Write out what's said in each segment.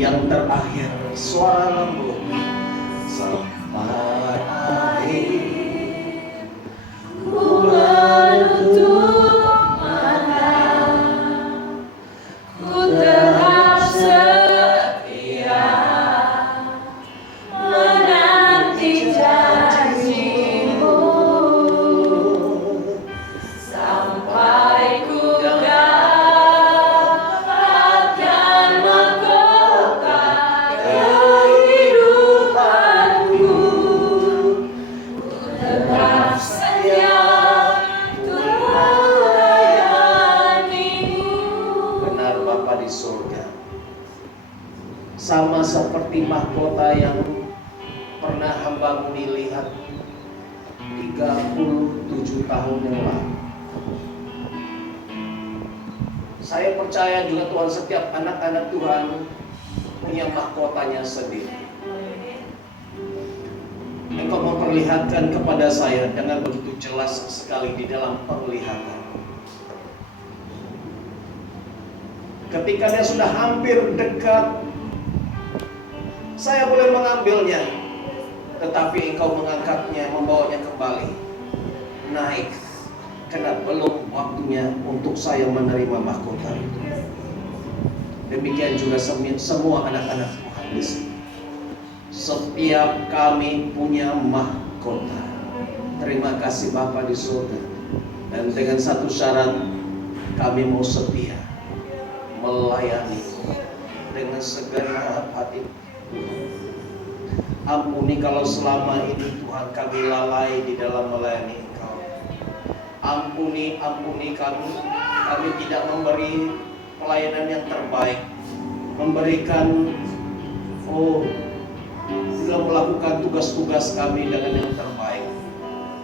Yang terakhir suara lembut sampai akhir ku menutup mata, ku tetap setia menanti janjimu sampai ku dapatkan mahkota kehidupanku. Ku tetap setia untuk melayanimu. Benar Bapa di surga, sama seperti mahkota yang pernah hambamu dilihat 37 tahun yang lalu. Saya percaya juga Tuhan, setiap anak-anak Tuhan punya mahkotanya sendiri. Engkau memperlihatkan kepada saya dengan begitu jelas sekali di dalam penglihatan. Ketika dia sudah hampir dekat, saya boleh mengambilnya, tetapi engkau mengangkatnya, membawanya kembali naik, karena belum waktunya untuk saya menerima mahkota itu. Demikian juga semua anak-anak Tuhan di sini. Setiap kami punya mahkota. Terima kasih Bapa di surga. Dan dengan satu syarat, kami mau setia melayani dengan segenap hati. Ampuni kalau selama ini Tuhan kami lalai di dalam melayani Engkau. Ampuni kami tidak memberi pelayanan yang terbaik, memberikan tidak melakukan tugas-tugas kami dengan yang terbaik.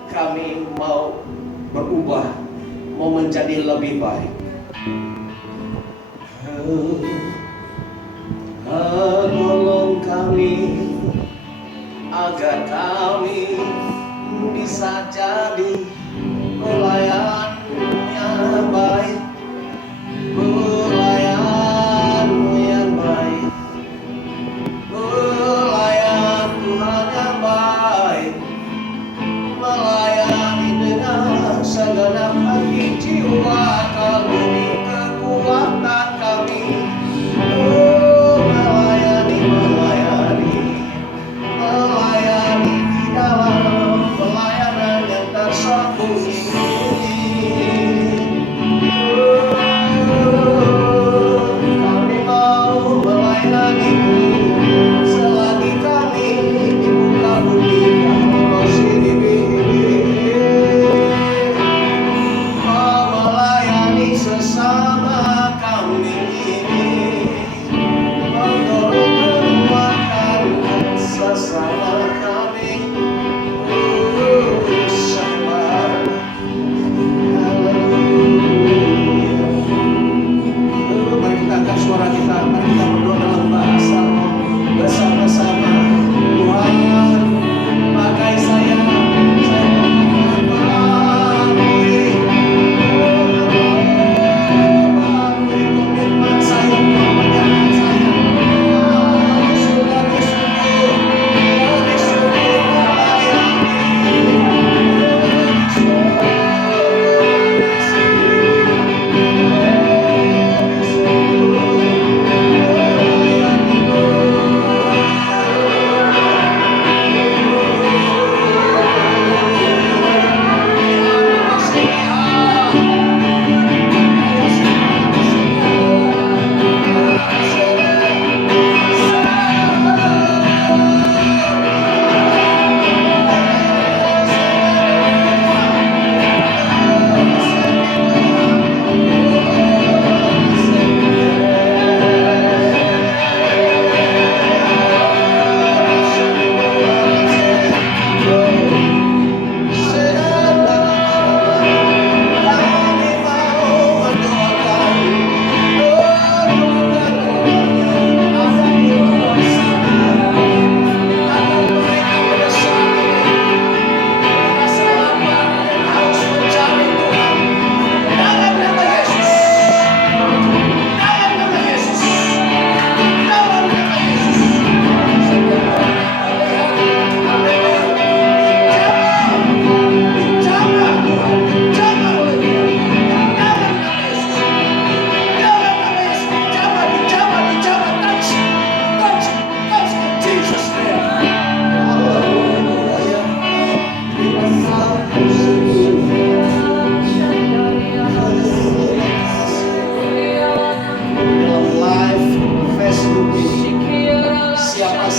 Kami mau berubah, mau menjadi lebih baik. Tolong kami agar kami bisa jadi pelayan yang baik, pelayan yang baik, pelayan Tuhan yang baik, melayani dengan segenap hati jiwa kami, kekuatan kami. Melayani di dalam pelayanan yang tersembunyi.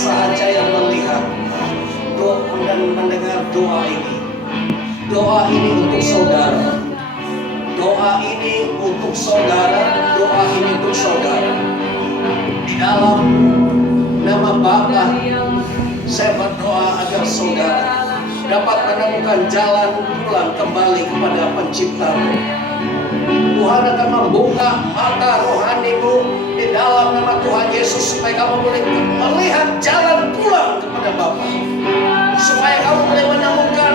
saja yang melihat dan mendengar doa ini. Doa ini untuk saudara. Doa ini untuk saudara. Doa ini untuk saudara. Di dalam nama Bapa, saya berdoa agar saudara dapat menemukan jalan pulang kembali kepada Penciptamu. Tuhan akan membuka mata rohanimu di dalam nama Tuhan Yesus, supaya kamu boleh melihat jalan pulang kepada Bapa, supaya kamu boleh menemukan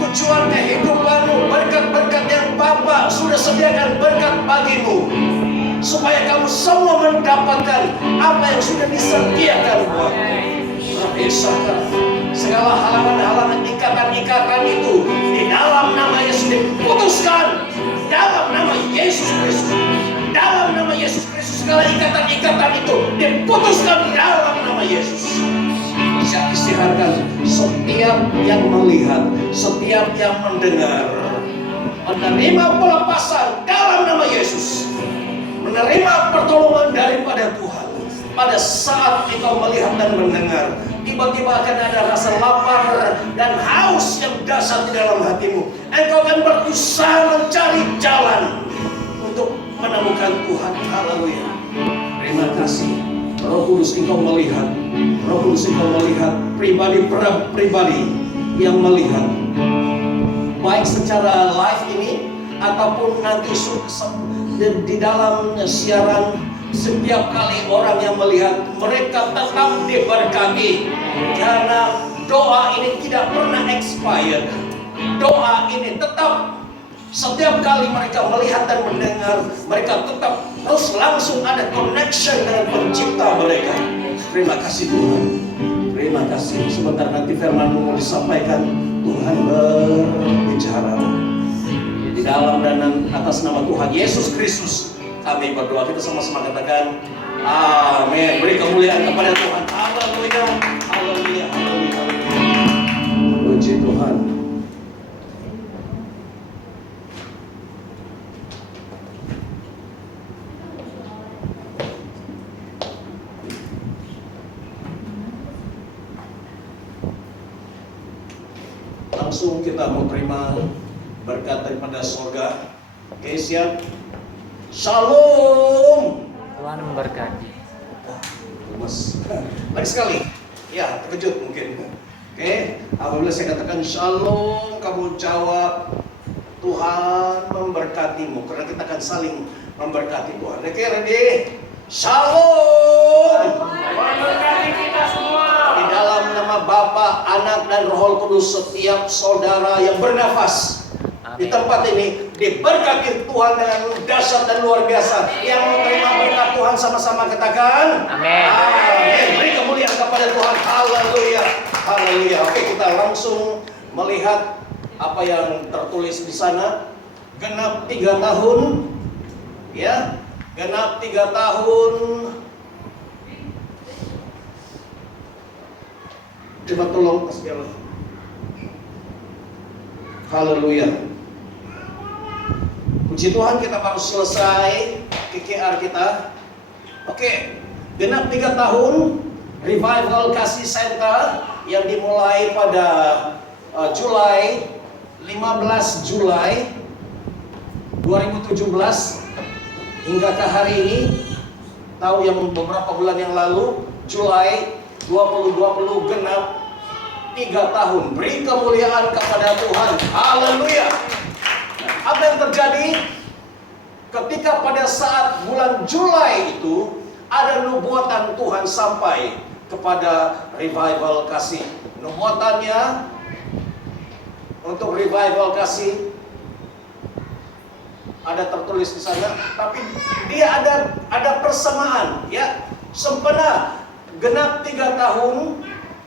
tujuan kehidupanmu, berkat-berkat yang Bapa sudah sediakan berkat bagimu, supaya kamu semua mendapatkan apa yang sudah disediakan buatmu. Segala halangan-halangan, ikatan-ikatan itu di dalam nama Yesus diputuskan. Dalam nama Yesus Kristus. Dalam nama Yesus Kristus, segala ikatan-ikatan itu diputuskan dalam nama Yesus. Saya istiharkan setiap yang melihat, setiap yang mendengar, menerima pelepasan dalam nama Yesus, menerima pertolongan daripada Tuhan. Pada saat engkau melihat dan mendengar, tiba-tiba akan ada rasa lapar dan haus yang dasar di dalam hatimu. Engkau akan berusaha mencari jalan untuk menemukan Tuhan. Haleluya. Terima kasih. Roh Kudus, engkau melihat. Roh Kudus, engkau melihat pribadi yang melihat, baik secara live ini ataupun nanti di dalam siaran. Setiap kali orang yang melihat, mereka tetap diberkati, karena doa ini tidak pernah expired. Doa ini tetap, setiap kali mereka melihat dan mendengar, mereka tetap terus langsung ada connection dengan Pencipta mereka. Terima kasih Tuhan. Terima kasih. Sebentar nanti firman-Mu mau disampaikan. Tuhan berbicara di dalam dan atas nama Tuhan Yesus Kristus kami berdoa. Kita sama-sama katakan amin. Beri kemuliaan kepada Tuhan. Haleluya. Haleluya. Haleluya. Puji Tuhan. Langsung kita mau terima berkat daripada surga. Oke, siap? Shalom. Tuhan memberkati. Mas, lagi sekali. Ya, terkejut mungkin. Oke, apabila saya katakan shalom, kamu jawab Tuhan memberkatimu. Karena kita akan saling memberkati Tuhan. Oke, ready? Shalom. Memberkati kita semua. Di dalam nama Bapa, Anak, dan Roh Kudus, setiap saudara yang bernafas di tempat ini diberkati Tuhan dengan dahsyat dan luar biasa. Yang menerima berkat Tuhan sama-sama katakan amin. Amin. Beri kemuliaan kepada Tuhan. Haleluya. Haleluya. Oke, kita langsung melihat apa yang tertulis di sana. Genap 3 tahun, ya, genap 3 tahun. Coba tolong kasih. Haleluya. Puji Tuhan, kita baru selesai KKR kita. Oke, genap 3 tahun Revival Kasih Center yang dimulai pada Julai 15 Julai 2017 hingga ke hari ini. Tahu yang beberapa bulan yang lalu, Julai 2020 genap 3 tahun. Beri kemuliaan kepada Tuhan. Haleluya. Apa yang terjadi ketika pada saat bulan Julai itu ada nubuatan Tuhan sampai kepada Revival Kasih. Nubuatannya untuk Revival Kasih ada tertulis di sana, tapi dia ada persamaan, ya, sempena genap 3 tahun.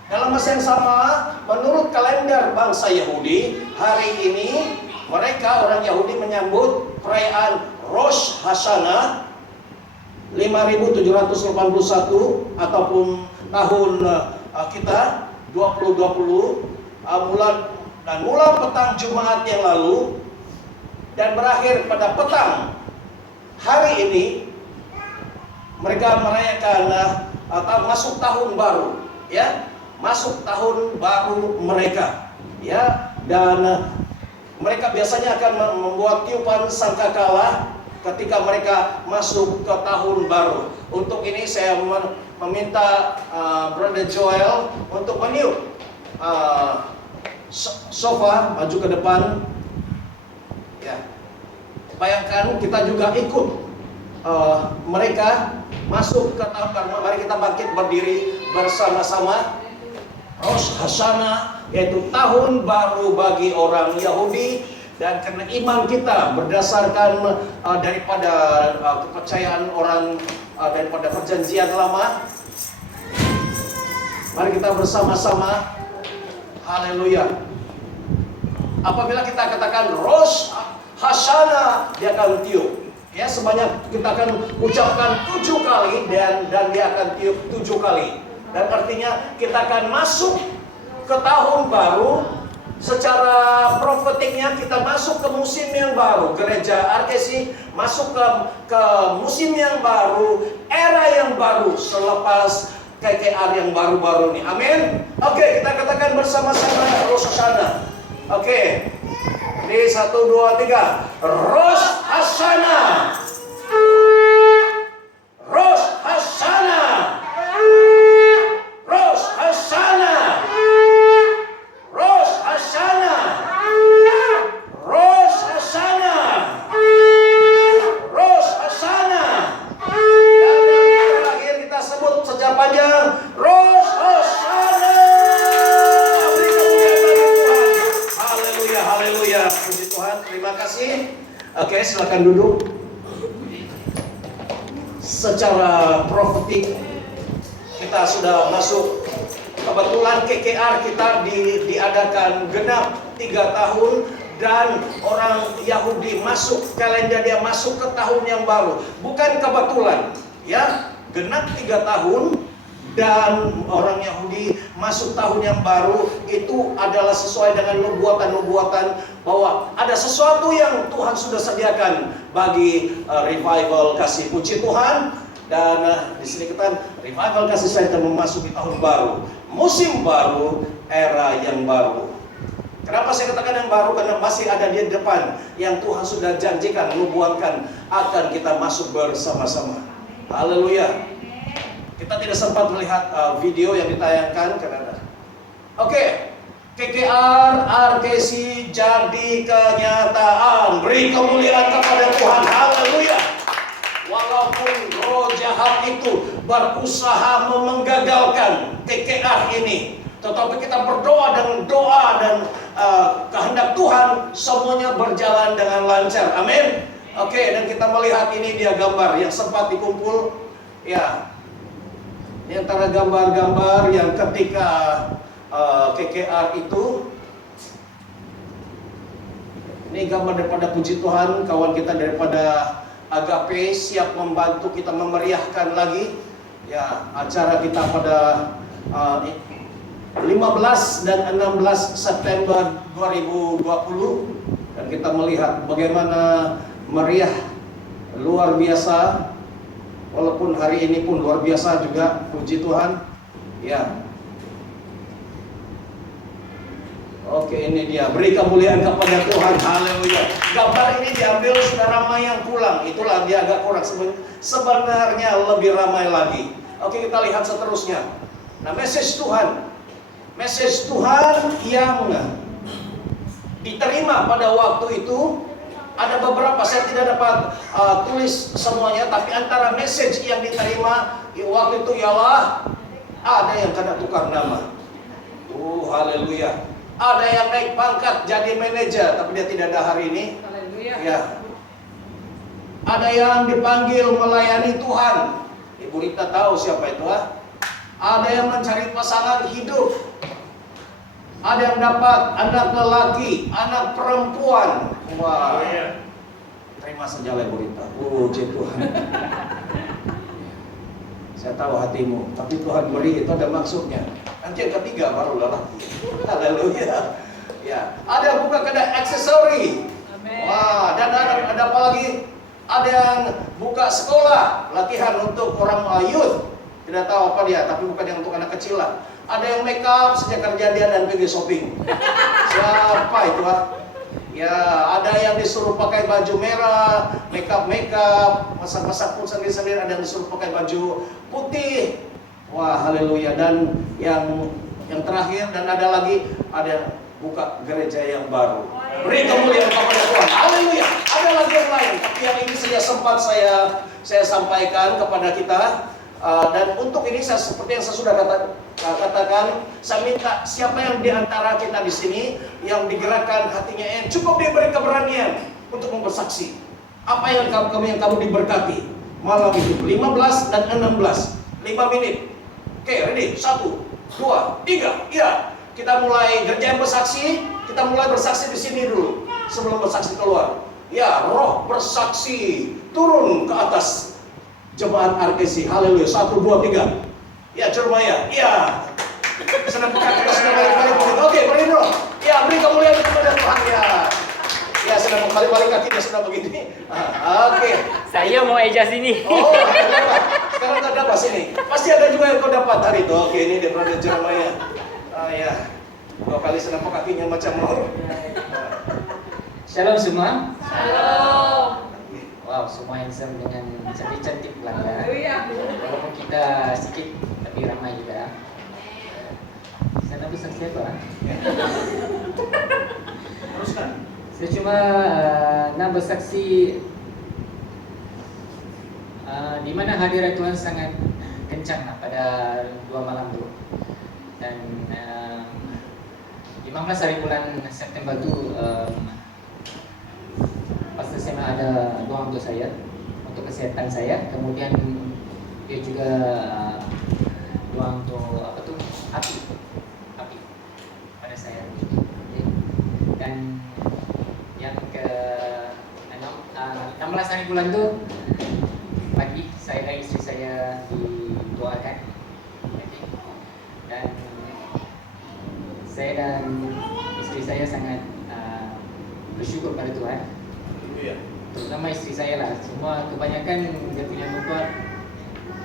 Dalam masa yang sama, menurut kalender bangsa Yahudi, hari ini mereka orang Yahudi menyambut perayaan Rosh Hashanah 5781 ataupun tahun kita 2020, mula petang Jumat yang lalu dan berakhir pada petang hari ini. Mereka merayakan atau masuk tahun baru, ya, masuk tahun baru mereka, ya, dan mereka biasanya akan membuat tiupan sangkakala ketika mereka masuk ke tahun baru. Untuk ini saya meminta Brother Joel untuk meniup sofa maju ke depan. Ya, bayangkan kita juga ikut mereka masuk ke tahun baru. Mari kita bangkit berdiri bersama-sama. Rosh Hashanah, yaitu tahun baru bagi orang Yahudi, dan karena iman kita berdasarkan daripada kepercayaan orang daripada perjanjian lama, mari kita bersama-sama haleluya. Apabila kita katakan Rosh Hashanah, dia akan tiup. Ya, sebanyak kita akan ucapkan 7 kali dan dia akan tiup 7 kali. Dan artinya kita akan masuk ke tahun baru. Secara profetiknya kita masuk ke musim yang baru. Gereja RKC masuk ke musim yang baru, era yang baru selepas KKR yang baru-baru ini. Amin. Oke, kita katakan bersama-sama Rosh Hashanah. Oke. Ini 1, 2, 3. Rosh Hashanah. Rosh Hashanah. Rosh Hashanah. Rosh Hashanah. Rosh Hashanah. Rosh Hashanah. Dan yang terakhir kita sebut secara panjang Rosh Hashanah. Beri kemuliaan bagi Tuhan. Haleluya, haleluya. Puji Tuhan, terima kasih. Oke, silakan duduk. Secara profetik kita sudah masuk. Kebetulan KKR kita diadakan genap 3 tahun, dan orang Yahudi masuk, kalender dia masuk ke tahun yang baru. Bukan kebetulan, ya, genap 3 tahun dan orang Yahudi masuk tahun yang baru. Itu adalah sesuai dengan nubuatan-nubuatan bahwa ada sesuatu yang Tuhan sudah sediakan bagi revival kasih. Puji Tuhan. Dan di sini kita revival kasih center memasuki tahun baru, musim baru, era yang baru. Kenapa saya katakan yang baru? Karena masih ada di depan yang Tuhan sudah janjikan, nubuatkan akan kita masuk bersama-sama. Haleluya. Kita tidak sempat melihat video yang ditayangkan karena oke. KKR RKC jadi kenyataan. Beri kemuliaan kepada Tuhan. Haleluya. Walaupun roh jahat itu berusaha menggagalkan KKR ini, tetapi kita berdoa dengan doa dan kehendak Tuhan, semuanya berjalan dengan lancar. Amin. Oke, dan kita melihat ini dia gambar yang sempat dikumpul. Ya, ini antara gambar-gambar yang ketika KKR itu. Ini gambar daripada puji Tuhan, kawan kita daripada Agape siap membantu kita memeriahkan lagi, ya, acara kita pada 15 dan 16 September 2020, dan kita melihat bagaimana meriah luar biasa. Walaupun hari ini pun luar biasa juga, puji Tuhan. Ya. Oke, ini dia. Beri kemuliaan kepada Tuhan. Haleluya. Gambar ini diambil sudah ramai yang pulang. Itulah dia agak kurang. Sebenarnya lebih ramai lagi. Oke, kita lihat seterusnya. Nah, message Tuhan. Message Tuhan yang diterima pada waktu itu ada beberapa. Saya tidak dapat tulis semuanya, tapi antara message yang diterima di waktu itu ialah ada yang kena tukar nama. Haleluya. Ada yang naik pangkat jadi manajer, tapi dia tidak ada hari ini. Haleluya. Ya. Ada yang dipanggil melayani Tuhan. Ibu Rita tahu siapa itu, Ada yang mencari pasangan hidup. Ada yang dapat anak lelaki, anak perempuan. Wah. Terima saja Ibu Rita. Puji Tuhan. Saya tahu hatimu, tapi Tuhan beri itu ada maksudnya. Nanti yang ketiga baru lelaki. Haleluya. Ya, ada yang buka kedai aksesori. Wah, dan ada apa lagi? Ada yang buka sekolah latihan untuk orang youth. Tidak tahu apa dia, tapi bukan yang untuk anak kecil lah. Ada yang make up sejak kejadian dan pergi shopping. Siapa itu Ya, ada yang disuruh pakai baju merah, make up, masak pun sendiri-sendiri. Ada yang disuruh pakai baju putih. Wah, haleluya. Dan yang terakhir, dan ada buka gereja yang baru. Beri kemuliaan kepada Tuhan. Haleluya. Ada lagi yang lain, tapi yang ini saja sempat saya sampaikan kepada kita. Dan untuk ini seperti yang saya sudah katakan, saya minta siapa yang diantara kita di sini yang digerakkan hatinya, cukup diberi keberanian untuk bersaksi. Apa yang kamu diberkati malam itu 15 dan 16, 5 menit. Oke, ready? 1, 2, 3. Ya, kita mulai gerjaan bersaksi. Kita mulai bersaksi di sini dulu sebelum bersaksi keluar. Ya, roh bersaksi turun ke atas jemaat RKC. Haleluya. 1, 2, 3. Ya, Jeremiah. Ya. Senang kita sudah balik-balik begitu. Oke, beri dulu. Ya, beri kemuliaan kepada Tuhan ya. Ya, sedang balik-balik kakinya sudah begini. Oke. Saya mau eja sini. Oh, sekarang tak dapat sini. Pasti ada juga yang kau dapat hari itu. Oke, ini dia Brother Jeremiah. Ya. 2 kali senang kakinya macam mau. Shalom semua. Shalom. Wow, semua handsome dengan cantik-cantik belanda. Walaupun kita sedikit tapi ramai juga. Saya nak bersaksi apa? Teruskan. Saya cuma nak bersaksi di mana hadirat Tuhan sangat kencang pada 2 malam tu. Dan 15 hari bulan September tu Pastor Sema ada doa untuk saya, untuk kesehatan saya. Kemudian dia juga doa untuk api pada saya. Okay. Dan yang ke 16 hari bulan tu pagi saya dan isteri saya didoakan. Okay. Dan saya dan isteri saya sangat bersyukur pada Tuhan. Terutama isteri saya lah. Semua kebanyakan dia punya nubuat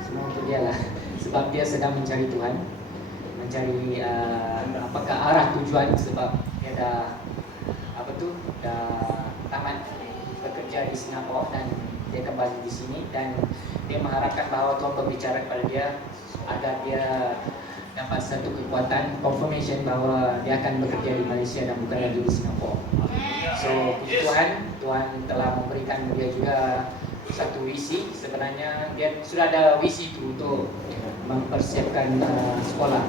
semua untuk dia lah. Sebab dia sedang mencari Tuhan, mencari apakah arah tujuan. Sebab dia dah tamat bekerja di Singapura dan dia kembali di sini, dan dia mengharapkan bahawa Tuhan berbicara kepada dia agar dia dapat satu kekuatan confirmation bahawa dia akan bekerja di Malaysia dan bukan lagi di Singapura. So, puji Tuhan, Tuhan telah memberikan dia juga satu visi. Sebenarnya dia sudah ada visi itu untuk mempersiapkan sekolah.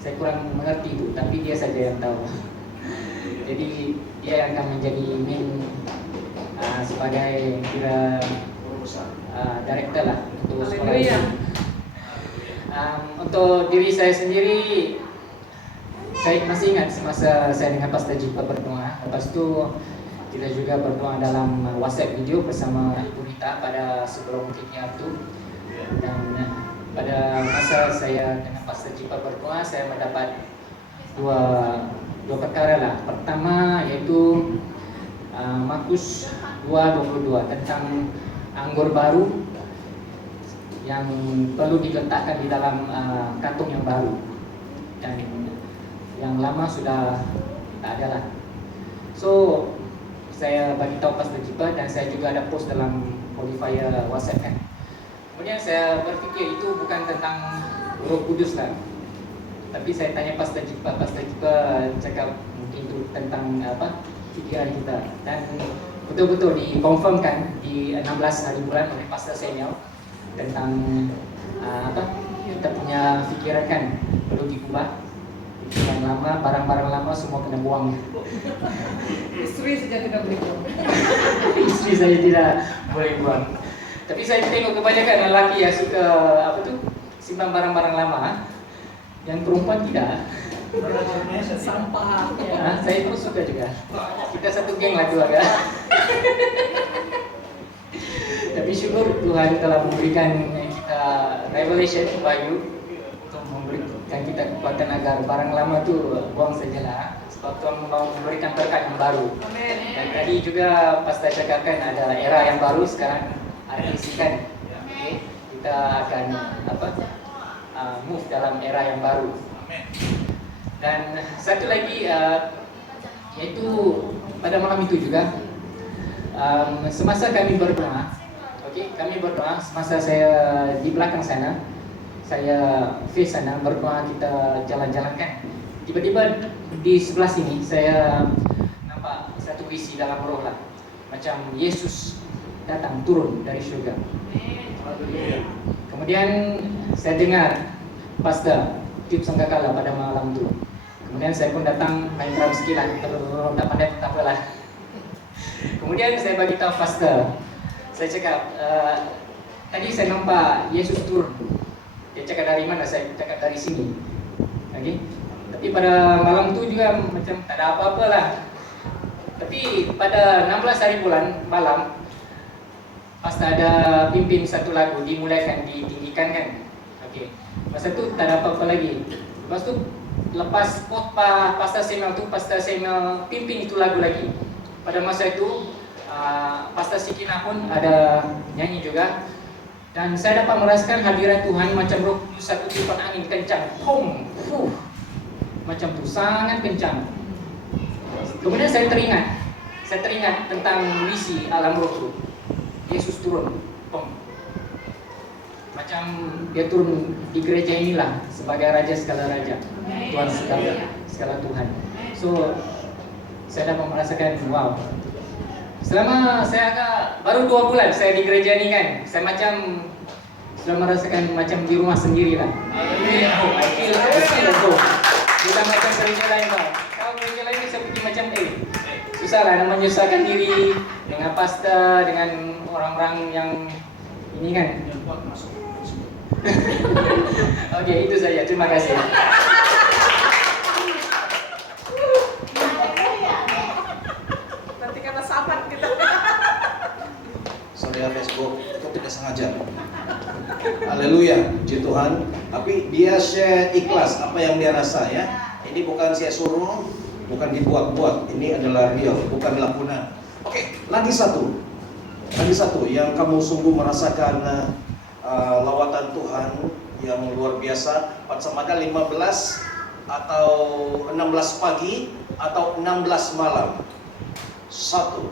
Saya kurang mengerti itu, tapi dia saja yang tahu. Jadi dia yang akan menjadi sebagai kira director lah untuk sekolah ini. Untuk diri saya sendiri, saya masih ingat semasa saya dengan Pastor Jipa berdoa. Lepas tu kita juga berdoa dalam WhatsApp video bersama Ibu Rita pada sebelum KKR tu. Dan pada masa saya dengan Pastor Jipa berdoa, saya mendapat dua perkara lah. Pertama iaitu Markus 2:22 tentang anggur baru yang perlu diletakkan di dalam kantung yang baru, dan yang lama sudah tak ada lah. So saya bagi tahu Pastor Jipa, dan saya juga ada post dalam modifier WhatsApp kan. Kemudian saya berfikir itu bukan tentang Roh Kudus lah, tapi saya tanya Pastor Jipa cakap mungkin itu tentang fikiran kita, dan betul-betul dikonfirmkan di 16 hari bulan oleh Pastor Samuel tentang kita punya fikiran kan perlu diubah. Yang lama, barang-barang lama semua kena buang. Istri saja tidak boleh buang. Istri saya tidak boleh buang. Tapi saya tengok kebanyakan lelaki yang suka simpan barang-barang lama. Yang perempuan tidak. Sampah. Saya pun suka juga. Kita satu geng lah keluarga. Tapi syukur Tuhan telah memberikan kita revelation wahyu untuk memberikan kita kekuatan agar barang lama tu buang sajalah. Sebab Tuhan mau memberikan berkat yang baru. Amen. Dan tadi juga Pastor cakapkan ada era yang baru sekarang, ada isikan. Okay. kita akan move dalam era yang baru. Dan satu lagi yaitu pada malam itu juga semasa kami berdoa, kami berdoa semasa saya di belakang sana, saya face sana berdoa, kita jalan-jalan kan. Tiba-tiba di sebelah sini saya nampak satu visi dalam roh lah, macam Yesus datang turun dari surga. Kemudian saya dengar pastor tip sangkakala pada malam itu. Kemudian saya pun datang main drum sekilan, tak pandai tak apalah. Kemudian saya bagi tahu pastor, saya cakap tadi saya nampak Yesus turun. Dia cakap dari mana? Saya cakap dari sini. Tapi pada malam itu juga macam tak ada apa-apa lah. Tapi pada 16 hari bulan malam, pas ada pimpin satu lagu dimulaikan, ditinggikan kan. Masa itu tak ada apa-apa lagi. Lepas tu lepas khotbah Pastor Samuel pimpin itu lagu lagi. Pada masa itu Pastor Sikina pun ada nyanyi juga. Dan saya dapat merasakan hadirat Tuhan macam Roh Kudus satu tiupan angin kencang. Macam tu sangat kencang. Kemudian saya teringat tentang misi alam roh itu. Yesus turun, macam dia turun di gereja inilah sebagai Raja segala raja, Tuhan segala Tuhan. So saya dapat merasakan wow. Selama saya baru 2 bulan saya di gereja ini kan, saya macam sudah merasakan macam di rumah sendiri lah. I feel home. Bukan macam gereja lain lah. Kalau gereja lain saya pergi macam susah lah nak menyusahkan diri dengan pastor, dengan orang-orang yang ini kan. Oke, itu saja. Terima kasih. Nanti kena sahabat kita. Sorry ya Facebook, itu tidak sengaja. Haleluya, puji Tuhan. Tapi dia share ikhlas apa yang dia rasa ya. Ini bukan saya suruh, bukan dibuat-buat. Ini adalah real, bukan lakonan. Oke, lagi satu yang kamu sungguh merasakan lawatan Tuhan yang luar biasa. Patsamada 15 atau 16 pagi atau 16 malam. Satu.